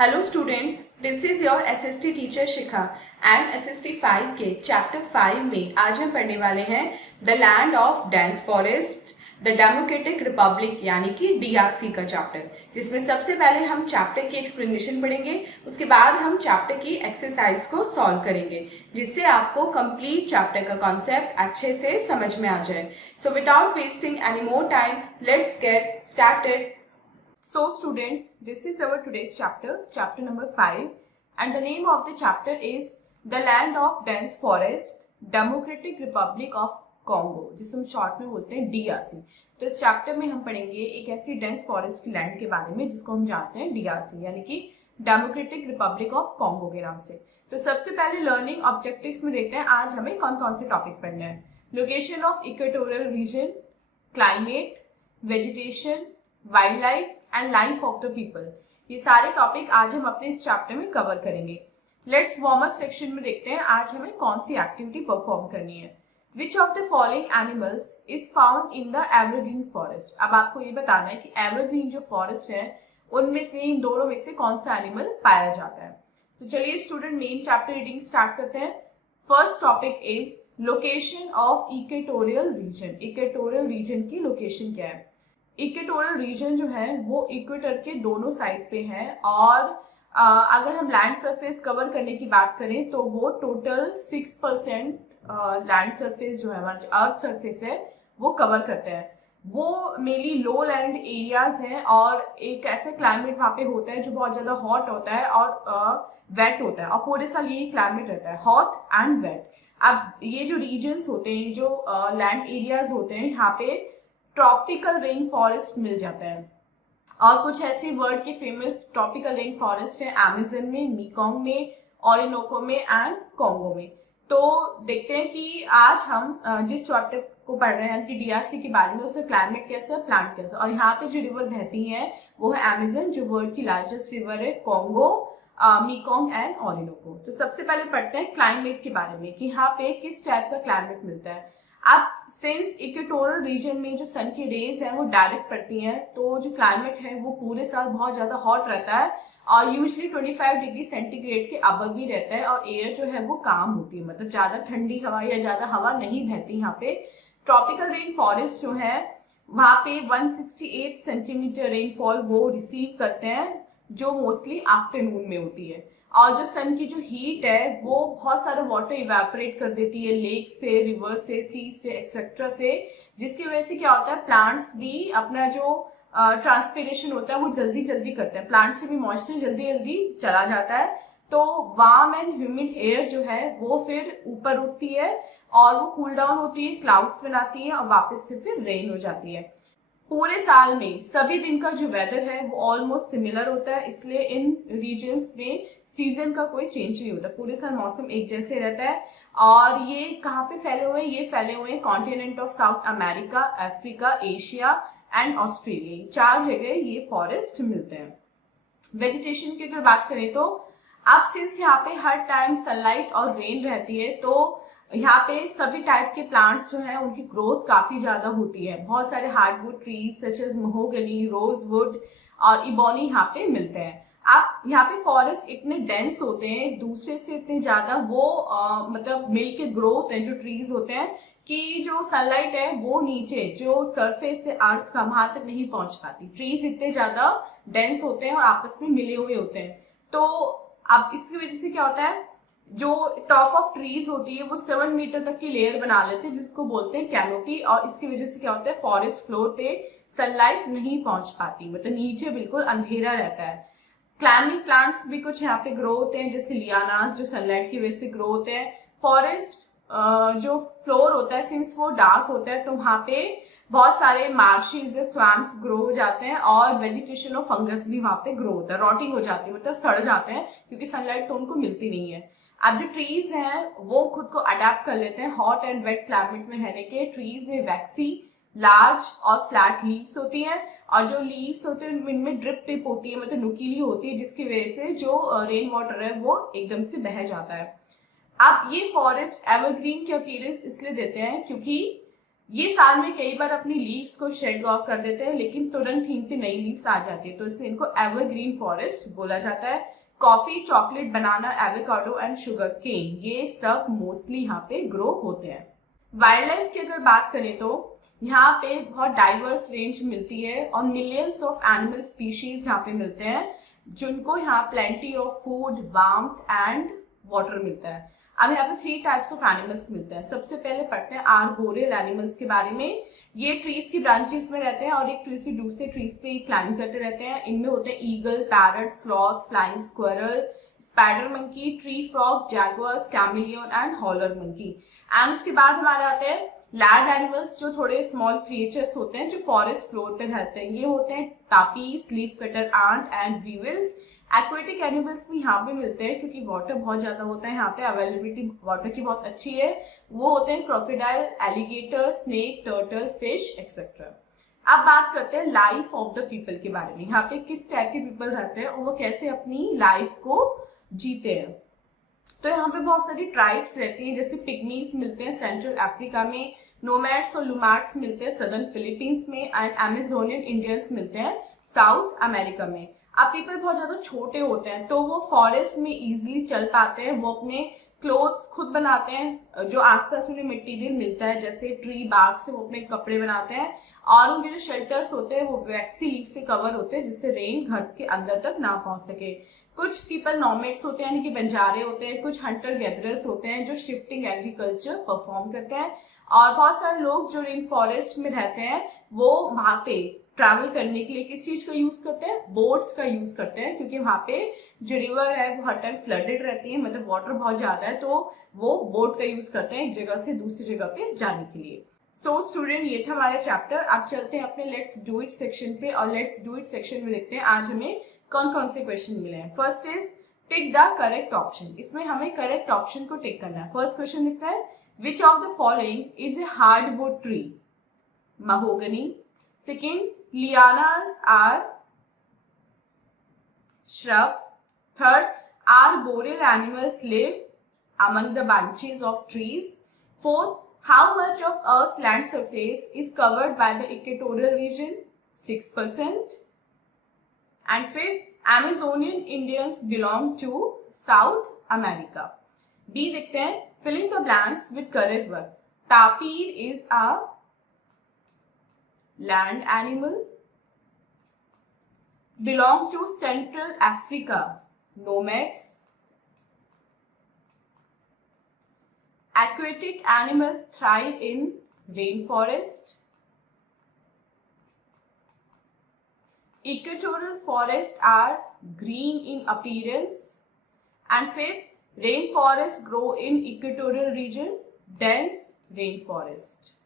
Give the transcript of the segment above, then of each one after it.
Hello students, this is your SST teacher Shikha and SST 5 के chapter 5 में आज हम पढ़ने वाले हैं the land of dense forest the democratic Republic यानी कि DRC का चैप्टर, जिसमें सबसे पहले हम चैप्टर की एक्सप्लेनेशन पढ़ेंगे। उसके बाद हम चैप्टर की एक्सरसाइज को सॉल्व करेंगे, जिससे आपको कंप्लीट चैप्टर का कॉन्सेप्ट अच्छे से समझ में आ जाए। So without wasting any more time, let's get started. So students, this is our today's chapter, chapter number 5, and the name of the chapter is The Land of Dense Forest, Democratic Republic of Congo, जिसे हम short में बोलते हैं DRC। तो इस chapter में हम पढ़ेंगे एक ऐसी डेंस फॉरेस्ट की लैंड के बारे में जिसको हम जानते हैं DRC यानी कि डेमोक्रेटिक रिपब्लिक ऑफ कॉन्गो के नाम से। तो सबसे पहले लर्निंग ऑब्जेक्टिव्स में देखते हैं आज हमें कौन कौन से टॉपिक पढ़ने हैं। Location of equatorial region, climate, vegetation, wild life and life of the people, ये सारे टॉपिक आज हम अपने इस चैप्टर में कवर करेंगे। लेट्स वार्म अप सेक्शन में देखते हैं आज हमें कौन सी एक्टिविटी परफॉर्म करनी है। Which of the following animals is found in the evergreen forest. अब आपको ये बताना है कि एवरग्रीन जो फॉरेस्ट है उनमें से इन दोनों में से कौन सा एनिमल पाया जाता है। तो चलिए student main chapter reading start करते हैं। First topic is location of equatorial region. Equatorial region की लोकेशन क्या है। इक्वेटोरियल रीजन जो है वो इक्वेटर के दोनों साइड पे है और अगर हम लैंड सरफेस कवर करने की बात करें तो वो टोटल 6% लैंड सरफेस जो है हमारा अर्थ सरफेस है वो कवर करते हैं। वो मेनली लो लैंड एरियाज हैं और एक ऐसा क्लाइमेट वहाँ पे होता है जो बहुत ज्यादा हॉट होता है और वेट होता है और पूरे साल यही क्लाइमेट रहता है, हॉट एंड वेट। अब ये जो रीजन्स होते हैं, जो लैंड एरियाज होते हैं, यहाँ पे ट्रॉपिकल रेन फॉरेस्ट मिल जाता है और कुछ ऐसी वर्ल्ड के फेमस ट्रॉपिकल रेन फॉरेस्ट है अमेज़न में, मीकोंग में, ओरिनोको में एंड कॉन्गो में। तो देखते हैं कि आज हम जिस चैप्टर को पढ़ रहे हैं कि DRC के बारे में, उसका क्लाइमेट कैसा है, प्लांट कैसा, और यहाँ पे जो रिवर बहती है वो है अमेज़न जो वर्ल्ड की लार्जेस्ट रिवर है, कॉन्गो, मीकोंग एंड ओरिनोको। तो सबसे पहले पढ़ते हैं क्लाइमेट के बारे में कि यहाँ पे किस टाइप का क्लाइमेट मिलता है। अब सिंस इक्वेटोरियल रीजन में जो सन की रेज है वो डायरेक्ट पड़ती हैं, तो जो क्लाइमेट है वो पूरे साल बहुत ज्यादा हॉट रहता है और यूजली 25 डिग्री सेंटीग्रेड के अबव भी रहता है और एयर जो है वो काम होती है, मतलब ज्यादा ठंडी हवा या ज्यादा हवा नहीं बहती यहाँ पे। ट्रॉपिकल रेन फॉरेस्ट जो है वहाँ पे 168 सेंटीमीटर रेनफॉल वो रिसीव करते हैं जो मोस्टली आफ्टरनून में होती है। और जो सन की जो हीट है वो बहुत सारा वाटर इवेपोरेट कर देती है लेक से, रिवर से, सी से, एक्सेट्रा से, जिसकी वजह से क्या होता है प्लांट्स भी अपना जो ट्रांसपिरेशन होता है वो जल्दी जल्दी करते हैं, प्लांट से भी मॉइस्चर जल्दी जल्दी चला जाता है। तो वार्म एंड ह्यूमिड एयर जो है वो फिर ऊपर उठती है और वो कूल डाउन होती है, क्लाउड्स बनाती है और वापस से फिर रेन हो जाती है। पूरे साल में सभी दिन का जो वेदर है वो ऑलमोस्ट सिमिलर होता है, इसलिए इन रीजन्स में सीजन का कोई चेंज नहीं होता, पूरे साल मौसम एक जैसे रहता है। और ये कहाँ पे फैले हुए हैं, ये फैले हुए हैं continent of south America, Africa, Asia and Australia, 4 जगह ये फॉरेस्ट मिलते हैं। वेजिटेशन की अगर बात करें तो अब सिंस यहाँ पे हर टाइम सनलाइट और रेन रहती है तो यहाँ पे सभी टाइप के प्लांट्स जो हैं उनकी ग्रोथ काफी ज्यादा होती है। बहुत सारे hardwood trees such as mahogany, rosewood और इबोनी यहाँ पे मिलते हैं। अब यहाँ पे फॉरेस्ट इतने डेंस होते हैं एक दूसरे से, इतने ज्यादा वो मतलब मिल के ग्रो होते हैं जो ट्रीज होते हैं कि जो सनलाइट है वो नीचे जो सरफेस से अर्थ का वहां तक नहीं पहुंच पाती। ट्रीज इतने ज्यादा डेंस होते हैं और आपस में मिले हुए होते हैं। तो अब इसकी वजह से क्या होता है, जो टॉप ऑफ ट्रीज होती है वो 7 मीटर तक की लेयर बना लेते हैं जिसको बोलते हैं कैनोपी, और इसकी वजह से क्या होता है फॉरेस्ट फ्लोर पे सनलाइट नहीं पहुंच पाती, मतलब नीचे बिल्कुल अंधेरा रहता है। क्लाइंबिंग प्लांट्स भी कुछ यहाँ पे ग्रो होते हैं जैसे लियानास जो सनलाइट की वजह से ग्रो होते हैं। फॉरेस्ट जो फ्लोर होता है सिंस वो डार्क होता है तो वहाँ पे बहुत सारे मार्शीज, स्वैम्प्स ग्रो हो जाते हैं और वेजिटेशन और फंगस भी वहाँ पे ग्रो होता है, रॉटिंग हो जाती है, मतलब सड़ जाते हैं क्योंकि सनलाइट तो उनको मिलती नहीं है। अब जो ट्रीज हैं वो खुद को अडेप्ट कर लेते हैं हॉट एंड वेट क्लाइमेट में रहने के। ट्रीज में वैक्सी, लार्ज और फ्लैट लीव्स होती हैं और जो लीव्स होते हैं इनमें ड्रिप टिप होती है, मतलब नुकीली होती है, जिसकी वजह से जो रेन वाटर है वो एकदम से बह जाता है। अब ये फॉरेस्ट एवरग्रीन के अपीयरेंस इसलिए देते हैं क्योंकि ये साल में कई बार अपनी लीव्स को शेड ऑफ कर देते हैं, लेकिन तुरंत ही इनकी नई लीव्स आ जाती है, तो इसलिए इनको एवरग्रीन फॉरेस्ट बोला जाता है। Coffee, chocolate, banana, avocado and sugar cane, ये सब मोस्टली यहाँ पे ग्रो होते हैं। वाइल्ड लाइफ की अगर बात करें तो यहाँ पे बहुत डाइवर्स रेंज मिलती है और मिलियंस ऑफ एनिमल स्पीशीज यहाँ पे मिलते हैं, जिनको यहाँ plenty of food, warmth and water मिलता है। अब यहाँ पे 3 टाइप्स ऑफ एनिमल्स मिलते हैं। सबसे पहले पढ़ते हैं आर्बोरियल एनिमल्स के बारे में। ये ट्रीज की ब्रांचेस में रहते हैं और एक ट्री से दूसरे ट्रीज पे क्लाइंब करते रहते हैं। इनमें होते हैं eagle, parrot, sloth, flying squirrel, spider monkey, tree frog, jaguars, chameleon and howler monkey. And उसके बाद हमारे आते हैं लैंड एनिमल्स, जो थोड़े स्मॉल क्रिएचर्स होते हैं जो फॉरेस्ट फ्लोर पे रहते हैं। ये होते हैं तापीस, leaf cutter ant and weevils. Aquatic animals भी यहाँ पे मिलते हैं क्योंकि वाटर बहुत ज्यादा होता है यहाँ पे, अवेलेबिलिटी वाटर की बहुत अच्छी है। वो होते हैं crocodile, alligator, snake, turtle, fish etcetera. अब बात करते हैं लाइफ ऑफ द पीपल के बारे में। यहाँ पे किस टाइप के पीपल रहते हैं और वो कैसे अपनी लाइफ को जीते हैं। तो यहाँ पे बहुत सारी ट्राइब्स रहती हैं, जैसे पिग्मीज मिलते हैं सेंट्रल अफ्रीका में, नोमैड्स और लुमार्ड्स मिलते हैं सदर्न फिलीपींस में, एंड अमेजोनियन इंडियंस मिलते हैं साउथ अमेरिका में। अब पीपल बहुत ज्यादा छोटे होते हैं तो वो फॉरेस्ट में इजीली चल पाते हैं, वो अपने क्लोथ्स खुद बनाते हैं, जो आसपास उन्हें मटेरियल मिलता है जैसे ट्री बार्क से वो अपने कपड़े बनाते हैं, और उनके जो शेल्टर्स होते हैं वो वैक्सी लीफ से कवर होते हैं जिससे रेन घर के अंदर तक ना पहुंच सके। कुछ पीपल नॉमेड्स होते हैं यानी कि बंजारे होते हैं, कुछ हंटर गैदरर्स होते हैं जो शिफ्टिंग एग्रीकल्चर परफॉर्म करते हैं, और बहुत सारे लोग जो रेन फॉरेस्ट में रहते हैं वो वहां पे ट्रैवल करने के लिए किस चीज का यूज करते हैं, बोट्स का यूज करते हैं, क्योंकि वहां पे जो रिवर है वो हर टाइम फ्लडेड रहती है, मतलब वाटर बहुत ज्यादा है, तो वो बोट का यूज करते हैं एक जगह से दूसरी जगह पे जाने के लिए। सो स्टूडेंट, ये था हमारा चैप्टर। अब चलते हैं अपने लेट्स डू इट सेक्शन पे, और लेट्स डू इट सेक्शन में देखते हैं आज हमें कौन कौन से क्वेश्चन मिले हैं। First is tick the correct option. इसमें हमें करेक्ट ऑप्शन को टिक करना है। फर्स्ट क्वेश्चन लिखता है which of the following is a hardwood tree? mahogany. Second, lianas are shrub. Third, arboreal animals live among the branches of trees. Fourth, how much of Earth's land surface is covered by the equatorial region? 6%. And fifth, Amazonian Indians belong to South America. B देखते हैं, fill in the blanks with correct word. Tapir is a land animal. Belong to Central Africa. Nomads. Aquatic animals thrive in rainforest. Equatorial forests are green in appearance. And fifth, rainforests grow in equatorial region, dense rainforest.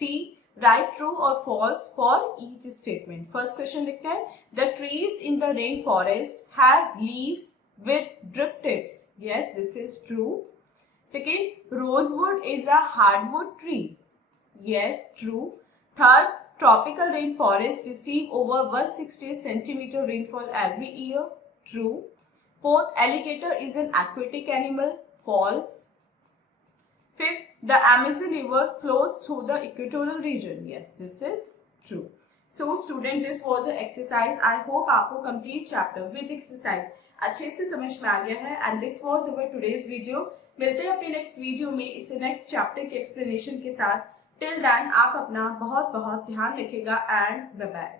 C, write true or false for each statement. First question लिखते हैं, the trees in the rainforest have leaves with drip tips. Yes, this is true. Second, rosewood is a hardwood tree. Yes, true. Third, tropical rainforests receive over 160 centimeter rainfall every year. True. Fourth, alligator is an aquatic animal. False. Fifth, the Amazon River flows through the equatorial region. Yes, this is true. So student, this was an exercise. I hope आपको complete chapter with exercise अच्छे से समझ में आ गया है। And this was our today's video. मिलते हैं अपने नेक्स्ट वीडियो में इस नेक्स्ट चैप्टर के एक्सप्लेनेशन के साथ। टिल देन आप अपना बहुत बहुत ध्यान रखिएगा एंड बाय बाय।